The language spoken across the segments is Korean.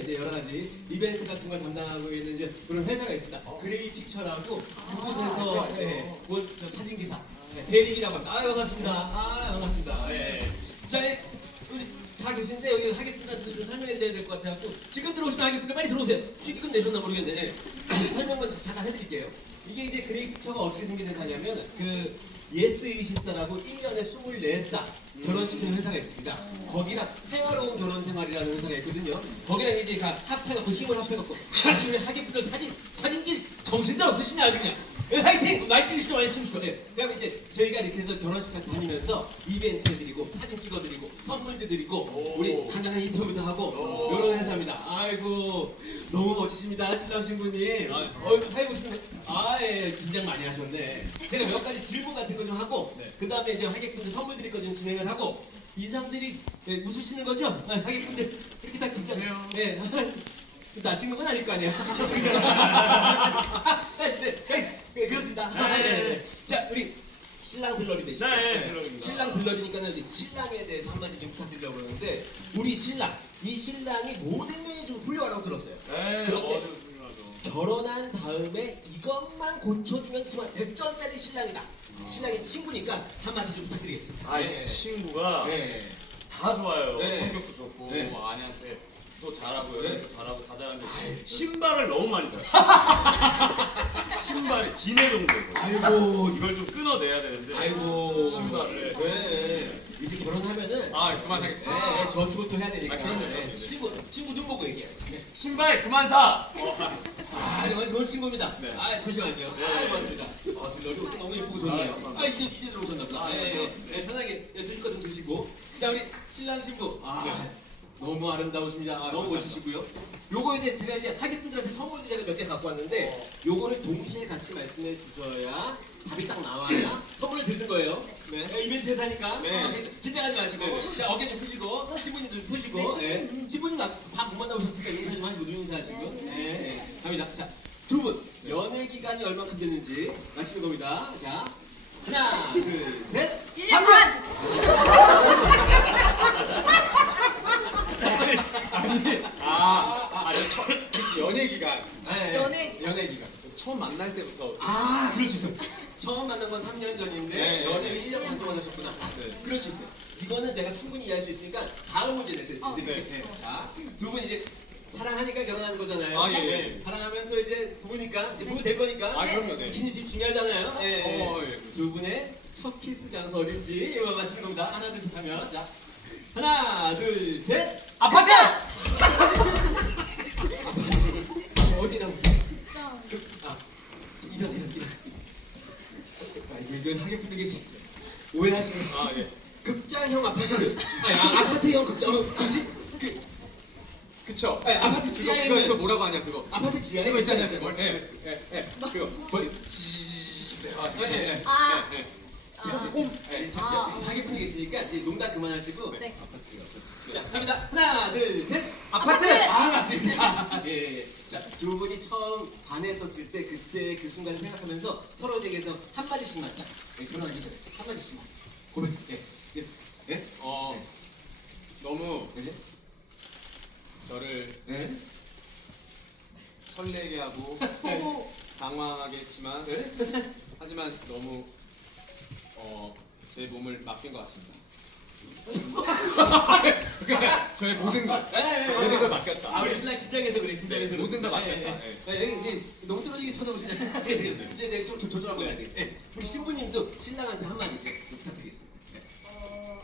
이제 여러 가지 이벤트 같은 걸 담당하고 있는 이제 그런 회사가 있습니다. 그레이 픽처라고 그곳에서 예, 그저 사진 기사 예, 대리기라고 합니다. 아 반갑습니다. 아 반갑습니다. 예. 자 예, 우리 다 계신데 여기 하객들한테 좀 설명해 드려야 될 것 같아갖고 지금 들어오시는 하객들 빨리 들어오세요. 취직금 내셨나 모르겠네. 예. 설명만 잠깐 해드릴게요. 이게 이제 그레이 픽처가 어떻게 생긴 회사냐면 그 예스 24라고 1년에 24살 결혼시키는 회사가 있습니다. 거기랑 평화로운 결혼 생활이라는 회사가 있거든요. 거기랑 이제 다 합해갖고 힘을 합해갖고 아주 하객분들 사진 사진기 정신들 없으시냐 아주 그냥 예, 화이팅! 많이 찍으시죠 많이 찍으시죠 예. 그리고 이제 저희가 이렇게 해서 결혼식 다니면서 이벤트 해드리고 사진 찍어드리고 선물도 드리고 우리 간단한 인터뷰도 하고 이런 회사입니다. 아이고 너무 멋지십니다 신랑 신부님. 어 사회 보시는 아예 긴장 많이 하셨네. 제가 몇 가지 질문 같은 거 좀 하고 그 다음에 이제 하객분들 선물 드릴 거 좀 진행을 하고 이 사람들이 예, 웃으시는 거죠? 아, 하객분들 이렇게 다 긴장. 예. 나 찍는 건 아닐 거 아니에요. 네, 네, 네, 네, 그렇습니다. 아, 네, 네, 네. 자, 우리 신랑 들러리 되시죠? 네, 들러리입니다. 신랑 들러리니까는 이제 신랑에 대해서 한마디 좀 부탁드리려고 그러는데 우리 신랑, 이 신랑이 모든 면이 좀 훌륭하다고 들었어요. 네, 그런데 어제 훌륭하죠. 결혼한 다음에 이것만 고쳐주면 정말 100점짜리 신랑이다. 신랑이 친구니까 한마디 좀 부탁드리겠습니다. 아, 네. 이 친구가 네. 다 좋아요. 네. 성격도 좋고 네. 뭐 아내한테 또 잘하고 네. 여자도 잘하고 다 잘하는데 신발을 너무 많이 사요. 신발이 진해 정도고. 아이고, 이걸 좀 끊어내야 되는데. 아이고. 신발을. 네. 이제 결혼하면은 아 그만하겠습니다. 네, 저축을 또 해야 되니까. 아, 그럼요, 네. 그럼요. 친구, 친구 눈 보고 얘기해야지. 네. 신발 그만 사. 아, 정말 좋은 친구입니다. 네. 아, 잠시만요. 네. 아, 고맙습니다. 어, 들러리 옷도 너무 예쁘고 좋네요. 아, 아, 이제, 이제 들어오셨나 보다. 아, 네, 네. 네, 네, 편하게 네, 드실 거좀 드시고. 자, 우리 신랑 신부. 아, 너무 아름다우십니다. 아, 너무. 멋지시고요. 요거 이제 제가 이제 하객분들한테 선물도 제가 몇 개 갖고 왔는데 요거를 동시에 같이 말씀해 주셔야 답이 딱 나와야 선물을 드리는 거예요. 네. 네, 이벤트 회사니까 네. 아, 긴장하지 마시고 자 어깨 좀 푸시고 신부님 좀 푸시고 네. 신부님 다못 만나보셨으니까 인사 좀 하시고 눈 인사하시고 네. 네. 갑니다 자두 분 연애 기간이 얼마큼 됐는지 맞히는 겁니다 자 하나 둘 셋 1년 반! 아니 아 아니 첫 그치 연애 기간 네. 연애- 연애 기간 처음 만날 때부터 아 그럴 수 있어요 처음 만난 건 3년 전인데 네. 연애를 1년 반 동안 하셨구나 네. 그럴 수 있어요 이거는 내가 충분히 이해할 수 있으니까 다음 문제 내 어. 드릴게요 자두 분 이제 사랑하니까 결혼하는 거잖아요 아, 예, 네. 예. 사랑하면 또 이제 부부니까 이제 부부 될 거니까 아 그럼요 네. 스킨십 중요하잖아요 예, 예. 어, 예. 두 분의 첫 키스 장소 어딘지 이거 맞히는 겁니다 하나 둘셋 하면 자 하나 둘 셋 아파트 어디라고 점. 그, 아, 이런, 이런, 이런. 아, 이게, 이거 하객분들 계시, 오해하시는. 아 예 극장형 아파트. 아니, 아, 아파트형 극장, 어, 뭐지? 그, 그쵸 아니, 아파트 그거 지하에 그거, 그거 있는, 뭐라고 하냐 그거 아파트 지하에 그거 있잖아요 극장 그거 예 예, 예. 그거 거의 아, 예, 예, 예. 아. 예, 예. 지금, 지금, 예, 지금 아. 하객분이 계시니까 이제 농담 그만하시고. 네. 아파트요, 아파트. 자, 갑니다. 하나, 둘, 셋. 아파트 아, 맞습니다. 예, 예, 예. 자, 두 분이 처음 반했었을 때 그때 그 순간을 생각하면서 서로에게서 한 마디씩만 딱 예, 결혼하기 전에 한 마디씩만 고백. 예. 예. 예? 어 너무 예? 저를 예? 설레게 하고 당황하게 했지만 하지만 너무 어, 제 몸을 맡긴 것 같습니다. 그러니까 저의 모든 걸 예, 예, 예. 모든 걸 맡겼다. 아, 우리 신랑 긴장해서 그래, 긴장해서 모든. 걸 예, 맡겼다. 예. 예, 이제 너무 떨어지게 쳐다보시냐. 예, 예. 이제 네, 좀, 좀 조절하고 가야 돼. 예. 우리 신부님도 신랑한테 한마디 예, 부탁드리겠습니다. 예. 어,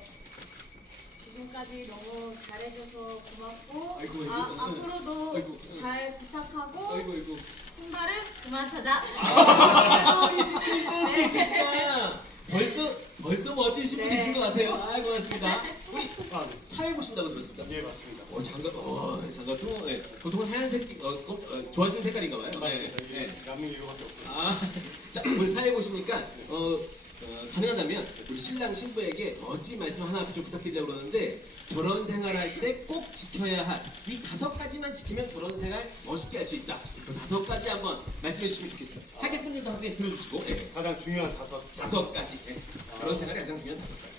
지금까지 너무 잘해줘서 고맙고 아이고, 아, 아이고. 앞으로도 아이고. 잘 부탁하고 아이고, 아이고. 신발은 그만 사자. 아, 우리 신부님 센스 있으시다. 벌써 벌써 멋진 신부이신 네. 것 같아요. 아, 고맙습니다. 우리 아, 네. 사회 보신다고 들었습니다. 예, 맞습니다. 어, 장갑, 어, 장갑도 네. 보통은 하얀색, 어, 어, 어, 좋아하시는 색깔인가 봐요. 맞습니다. 네. 이게 남는 이유밖에 없어요. 아, 자, 오늘 사회 보시니까 어, 어, 가능하다면 우리 신랑 신부에게 멋진 말씀 하나 좀 부탁드리려고 그러는데 결혼 생활할 때 꼭 지켜야 할 이 다섯 가지만 지키면 결혼 생활 멋있게 할 수 있다. 그 다섯 가지 한번 말씀해 주시면 좋겠습니다. 하객 분들도 함께 들어주시고 예. 가장 중요한 다섯 다섯 가지 예. 결혼 생활에 가장 중요한 다섯 가지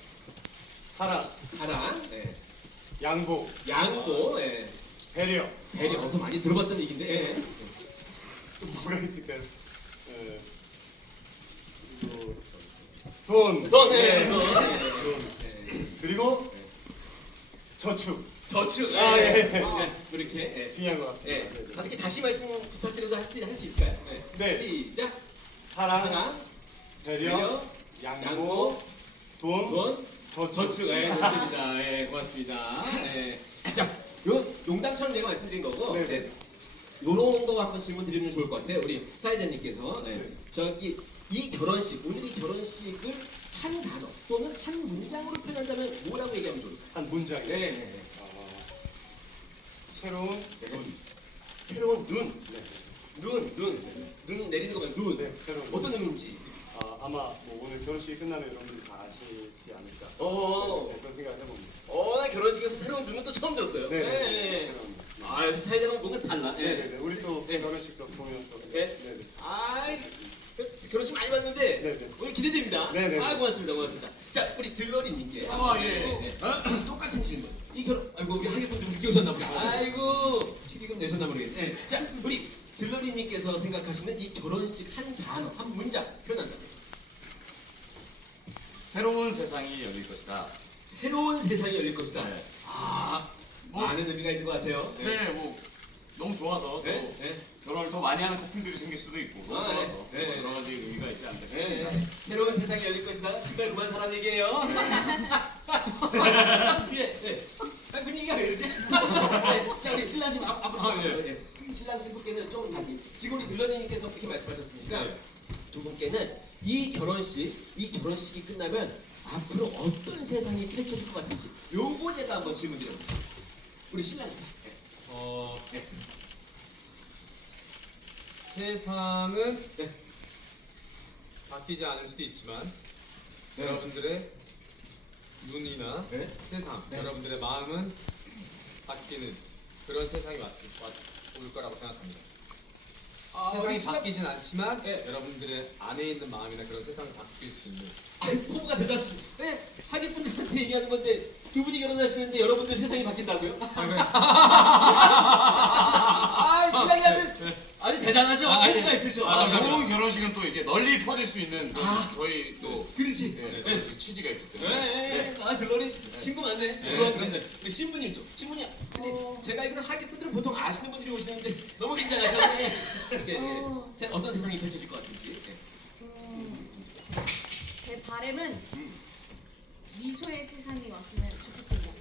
사랑, 사랑, 예. 양보, 양보, 예. 배려. 배려 어서 많이 들어봤던 얘기인데 예. 또 뭐가 있을까요? 예. 그리고 돈, 돈, 예. 예. 돈, 돈. 예. 그리고 저축. 저축, 아, 예. 예. 이렇게 예. 중요한 것 같습니다. 예. 네, 네. 다섯 개 다시 말씀 부탁드려도 할 수 있을까요? 예. 네. 시작. 사랑, 사랑, 배려, 배려, 양보, 양보, 돈, 돈, 저축. 저축. 예, 좋습니다. 예, 고맙습니다. 예. 자, 요 농담처럼 제가 말씀드린 거고. 네, 네. 예. 요런 거 한번 질문 드리면 좋을 것 같아요. 우리 사회자님께서. 예. 네. 저기 이 결혼식, 오늘 이 결혼식을 한 단어 또는 한 문장으로 표현한다면 뭐라고 얘기하면 좋을까요? 한 문장이. 네, 네, 네. 어, 새로운 눈. 새로운 눈, 네. 눈, 눈, 눈 내리는 거면 눈. 네, 새로운 눈. 어떤 의미인지. 아, 아마 뭐 오늘 결혼식이 끝나면 여러분들이 다 아시지 않을까. 어. 네, 네, 그런 생각을 해봅니다. 어, 나 결혼식에서 새로운 눈은 또 처음 들었어요. 네, 네. 네. 새로운 눈. 아, 역시 사회자는 뭔가 달라. 네, 네, 네. 우리 또 네. 결혼식도 보면 또. 네. 네, 네. 아이, 결혼식 많이 봤는데 네, 네. 오늘 기대됩니다. 네, 네. 아, 고맙습니다, 고맙습니다. 자, 우리 들러리님께 아, 예. 네, 네. 똑같은 질문. 이 결혼, 아이고 우리 하객분들 늦게 오셨나 보다. 아이고 축의금 내셨나 모르겠네. 네. 자, 우리 들러리님께서 생각하시는 이 결혼식 한 단어, 한 문장 표현한다면 새로운 세상이 열릴 것이다. 새로운 세상이 열릴 것이다. 네. 아, 뭐- 많은 의미가 있는 것 같아요. 네, 뭐 너무 좋아서 네, 또 네. 결혼을 더 많이 하는 커플들이 생길 수도 있고 아, 네. 네. 여러 가지 의미가 있지 않을까 네, 싶습니다. 네. 새로운 세상이 열릴 것이다. 신발 그만 사라는 얘기예요. 예, 예. 아, 분위기가 왜 이러지? 네, 자, 우리 신랑 신부 앞, 앞으로 아, 예. 예. 신랑 신부께는 조금 다르게. 지금 우리 들러니님께서 그렇게 말씀하셨으니까 네. 두 분께는 이 결혼식, 이 결혼식이 끝나면 앞으로 어떤 세상이 펼쳐질 것 같은지 요거 제가 한번 질문 드려볼게요. 우리 신랑님. 예. 어, 네. 세상은 네. 바뀌지 않을 수도 있지만 네. 여러분들의 눈이나 네. 세상, 네. 여러분들의 마음은 바뀌는 그런 세상이 왔을 왔, 올 거라고 생각합니다. 아, 세상이 신랑- 바뀌진 않지만 네. 여러분들의 안에 있는 마음이나 그런 세상이 바뀔 수 있는 아이 부부가 대단하시. 네, 하객분들한테 얘기하는 건데 두 분이 결혼하시는데 여러분들 세상이 바뀐다고요? 아, 대단하셔. 아, 예. 있으셔. 아, 아, 좋은 결혼식은 또 이렇게 널리 퍼질 수 있는 또 아. 저희 또 그렇지. 예, 결혼식 취지가 있기 예, 때문에 예, 예. 아, 들러리 친구. 네, 좋아, 그런데- 우리 신부님도 신부님. 근데 어. 제가 알기로는 하객분들은 보통 아시는 분들이 오시는데 너무 긴장하셨네. 어. 세- 어떤 세상이 펼쳐질 것 같은지. 예. 음, 제 바람은 미소의 세상이 왔으면 좋겠습니다.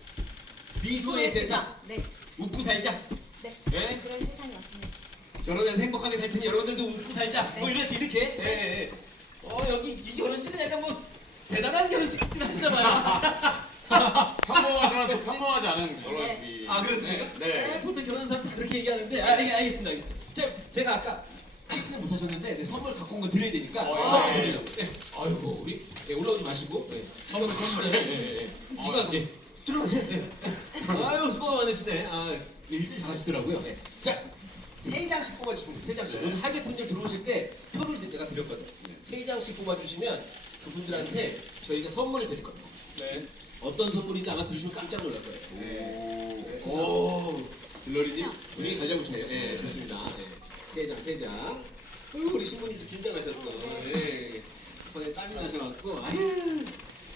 미소의 세상. 네, 웃고 살자. 네. 예? 그런 세상이 왔으면. 결혼해서 행복하게 살 테니 여러분들도 웃고 살자. 뭐 네. 이렇게 이렇게. 예, 예. 어 여기 이 결혼식은 약간 뭐 대단한 결혼식들 하시나 봐요. 평범하지만 또 평범하지 않은 결혼식이 아 그렇습니까? 네, 네. 보통 결혼한 사람 다 그렇게 얘기하는데 아, 알, 알겠습니다. 알겠습니다. 자, 제가 아까 얘기는 못 하셨는데 네, 선물 갖고 온 거 드려야 되니까 어, 선물 예. 드리려고. 예. 아이고 우리 예, 올라오지 마시고 예. 선물 선물 예, 예, 예. 누가 예. 들어가세요. 예. 예. 아유 수고가 많으시네. 아 일들 잘하시더라고요. 예. 자. 세 장씩 뽑아주시면 돼요. 세 장씩. 네. 오늘 하객 분들 들어오실 때 표를 내가 드렸거든. 세 장씩 뽑아주시면 그분들한테 저희가 선물을 드릴 겁니다. 네. 어떤 선물인지 아마 들으시면 깜짝 놀랄 거예요. 네. 오. 오, 들러리님 분위기 잘 잡으시네요. 예, 좋습니다. 예. 세 장, 세 장. 어이구, 우리 신부님도 긴장하셨어. 예. 손에 땀이 나셔갖고, 아유,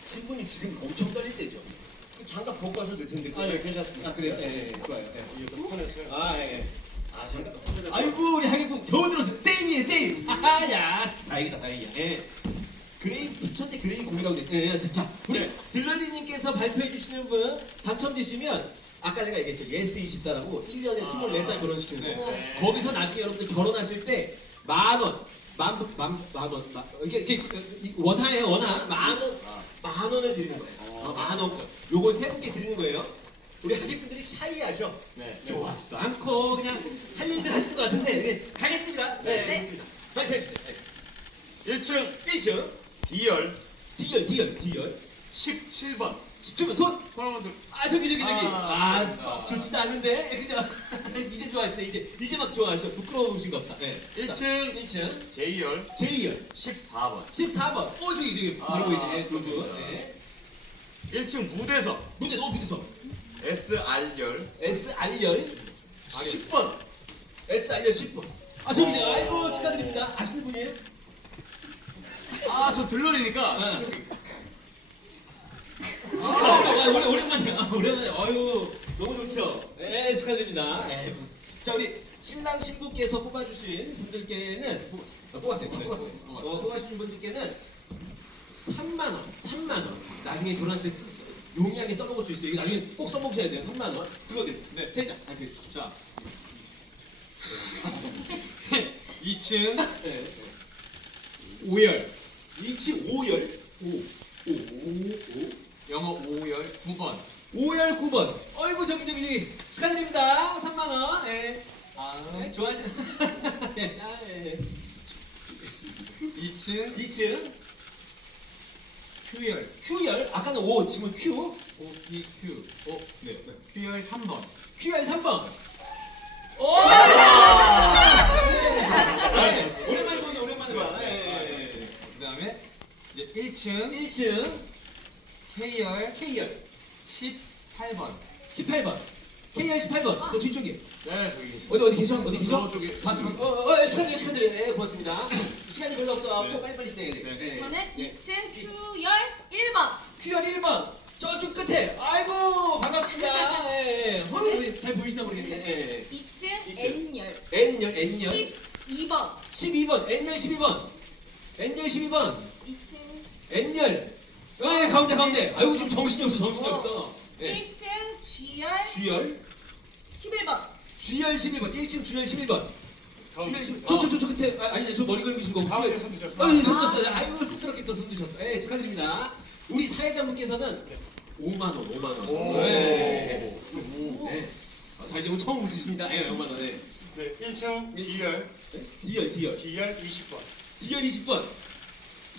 신부님 지금 엄청 떨릴 때죠. 그 장갑 벗고 하셔도 될 텐데. 아, 예, 괜찮습니다. 아, 그래요? 예, 예, 좋아요. 예. 이게 더 편했어요. 아, 예. 아, 잠깐. 아이고, 우리 하객분 겨우 들어오셨어. 세임이에요, 세임. 아, 야. 다행이다, 다행이야. 예. 그레이, 부천대 그레이 공개라고 돼. 예, 예. 자, 자, 우리 네. 들러리님께서 발표해 주시는 분 당첨되시면 아까 내가 얘기했죠. 예스 24라고 1년에 24살 결혼시키는 거. 네. 거기서 나중에 여러분들 결혼하실 때 만 원, 만, 만, 만 원, 만, 이게, 이게 이 원화예요, 원화. 만 원, 아. 만 원을 드리는 거예요. 어, 만 원권. 요걸 세 분께 드리는 거예요. 우리 하객분들이 샤이하셔. 네. 좋아하지도 않고 그냥 할 일들 하시는 것 같은데 네, 가겠습니다. 네, 네. 알겠습니다. 발표해 주세요. 네. 1층 1층. D열 D열 D열 D열 17번. 17번 손! 손 한번 들 아 저기 저기 저기. 아, 아썩 좋지도 않은데? 그죠? 이제 좋아하시네 이제. 이제 막 좋아하셔. 부끄러우신 것 같다 네. 1층 1층. J열 J열 14번. 14번. 어 저기 저기. 바로 아, 보이네. 두분. 그렇군요. 네. 1층 무대석. 무대서 어 무대서 SR열. SR열? 10번. SR열 10번. 아 저기 저기. 아이고 축하드립니다. 아시는 분이에요? 아저 들러리니까 네. 저기 아, 오래, 오래, 오랜만이야. 아, 오랜만에. 아유, 너무 좋죠. 네, 축하드립니다. 네. 자, 우리 신랑 신부께서 뽑아주신 분들께는 뽑- 어, 뽑았어요. 다 뽑았어요. 뽑았어요. 어, 뽑아주신 분들께는 3만 원, 3만 원. 나중에 결혼하실 때 쓰- 쓰- 용이하게 써먹을 수 있어요. 이거 나중에 꼭 써먹으셔야 돼요. 3만 원. 그거들. 네. 세 장. 발표해 주시죠. 자 2층 네. 5열 2층 5열. 5. 5. 5. 영어 5열 9번 5열 9번. 어이구, 저기, 저기, 저기. 축하드립니다. 3만 원. 네. 다음 네, 좋아하시는. 네. 아, 네. 2층 2층 Q열 Q열 아까는 O 지금은 Q OPQ 오, 네. Q열 3번 Q열 3번 오 네, 오랜만에 보니 오랜만에 봐 네. 그 다음에 이제 1층 1층. K열 K열. 18번. 18번. K열 18번. 그 뒤쪽에. 네 저기 계시 어디 어디 계셔? 어디 계셔? 저쪽에. 봤습니다 어 어 어, 축하드려요 축하드려요 네, 고맙습니다. 시간이 별로 없어갖고 네. 빨리빨리 진행해야 돼요. 네. 네. 저는 네. 2층 Q열 1번. Q열 1번. 저쪽 끝에. 아이고 반갑습니다. 네. 어, 우리 잘 보이시나 모르겠네. 네. 2층 이층. N열. N열 N열. 12번. 12번. N열 12번. N열 12번. 2층 N열 아 가운데 가운데 아이고 지금 정신이 없어 정신이 어. 없어 네. 1층 G열 G열 11번. G열 11번 1층 G열 11번 가운데. G열 11번 저 저 저 저 끝에 아, 아니 저 머리 걸리신 거 가운데 G열- 손 드셨어요? 아유 손 드셨어요 아이고 쑥스럽게 또손 드셨어요 예 축하드립니다 우리 사회자분께서는 5만 원 5만 원 오. 네. 네. 아, 자 이제 오늘 처음 웃으십니다 예 5만 원 네. 네, 1층 D열 네? D열 D열 D열 20번. D열 20번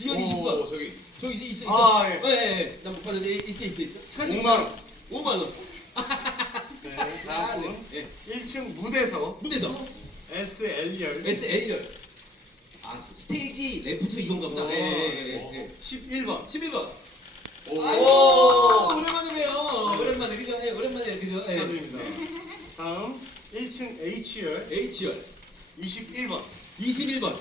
오, 20번 저기 저기 있어 있어 아, 예. 예, 예, 예. 나못 봤는데 있어 있어 있어 5만 원. 5만 원 네, 아, 다음 네. 분. 예. 1층 무대석 무대서 SL열 SL열 아 스테이지 레프트 이건가 보다 오, 예, 예, 예, 예. 11번. 11번 오. 아이고 오랜만이네요 오랜만에 그죠 예, 오랜만에 그죠 예. 축하드립니다. 다음 1층 H열 H열 21번. 21번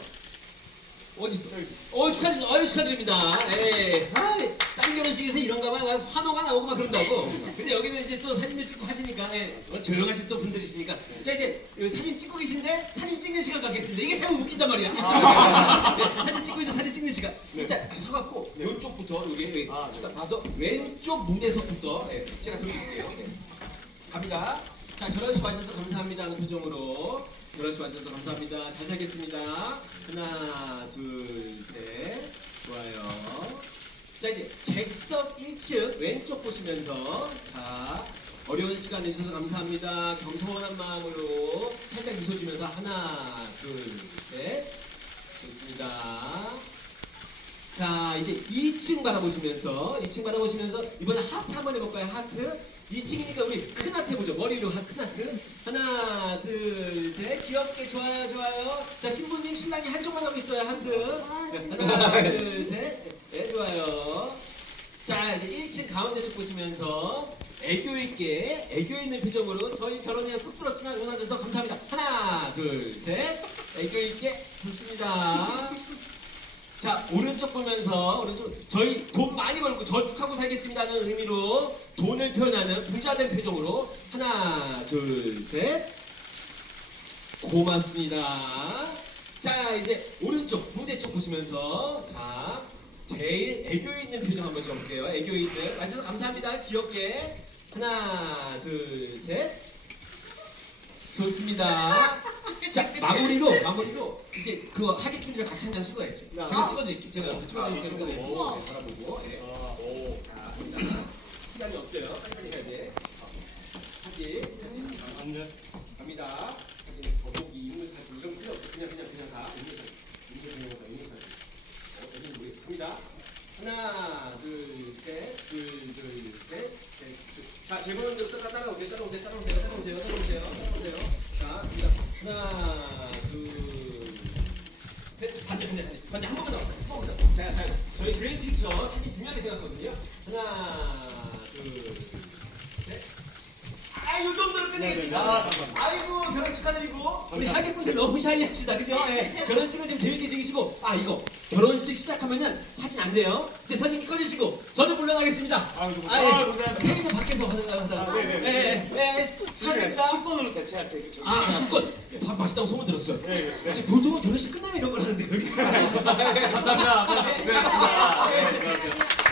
어디 있어? 있어요. 어 축하드립니다. 어유 축하드립니다. 예. 아, 다른 결혼식에서 이런가 봐. 막 환호가 나오고 막 그런다고. 근데 여기는 이제 또 사진을 찍고 하시니까 예. 어, 조용하신 또 분들이시니까 자 이제 그 사진 찍고 계신데 사진 찍는 시간 갖겠습니다. 이게 참 웃긴단 말이야. 네, 사진 찍고 있는 사진 찍는 시간. 일단 서갖고 왼쪽부터 여기 여기 아, 네. 일단 봐서 왼쪽 무대석부터 예, 제가 들고 있을게요. 예. 갑니다. 자 결혼식 와주셔서 감사합니다 하는 표정으로 결혼식 와주셔서 감사합니다. 잘 살겠습니다. 하나 둘 셋 좋아요. 자 이제 객석 1층 왼쪽 보시면서 자 어려운 시간 내주셔서 감사합니다. 겸손한 마음으로 살짝 미소 지면서 하나 둘 셋 좋습니다. 자 이제 2층 바라보시면서 2층 바라보시면서 이번에 하트 한번 해볼까요 하트 2층이니까 우리 큰 하트 해보죠. 머리 위로 하- 큰 하트. 하나 둘 셋. 귀엽게 좋아요 좋아요. 자 신부님 신랑이 한쪽만 하고 있어요. 하트. 아. 하나 둘 셋. 네, 좋아요. 자 이제 1층 가운데 쪽 보시면서 애교 있게 애교 있는 표정으로 저희 결혼에 쑥스럽지만 응원해주셔서 감사합니다. 하나 둘 셋. 애교 있게 좋습니다 자 오른쪽 보면서 오른쪽 저희 돈 많이 벌고 저축하고 살겠습니다는 의미로 돈을 표현하는 부자된 표정으로 하나 둘 셋 고맙습니다. 자 이제 오른쪽 무대 쪽 보시면서 자 제일 애교 있는 표정 한번 줘볼게요. 애교 있는 와주셔서 감사합니다. 귀엽게 하나 둘 셋. 좋습니다. 자 마무리로 마무리로 이제 그거 하객분들이랑 같이 한장 찍어야지. 아. 제가 찍어드릴게요. 제가 여기서 찍어드릴 아, 테니까 네, 우와. 네, 바라보고. 네. 아, 오. 자, 갑니다. 시간이 없어요. 빨리빨리 가야 돼. 하기 완전. 갑니다. 우리 감사합니다. 하객분들 너무 샤이하시다, 그죠? 예. 결혼식은 좀 재밌게 즐기시고, 아, 이거. 결혼식 시작하면은 사진 안 돼요. 이제 사진 꺼주시고, 저는 물러나겠습니다. 아, 좀- 아, 아, 예. 고생하셨습니다. 회의는 밖에서 하다가. 아, 네네. 예, 예, 예. 축하드립니다. 10번으로 대체할 때 그쵸? 아, 10권. 밥 맛있다고 소문 들었어요. 네, 네, 네. 아니, 보통은 결혼식 끝나면 이런 걸 하는데, 여기. 감사합니다. 감사합니다. 고생하셨습니다. 네, 고생하셨습니다.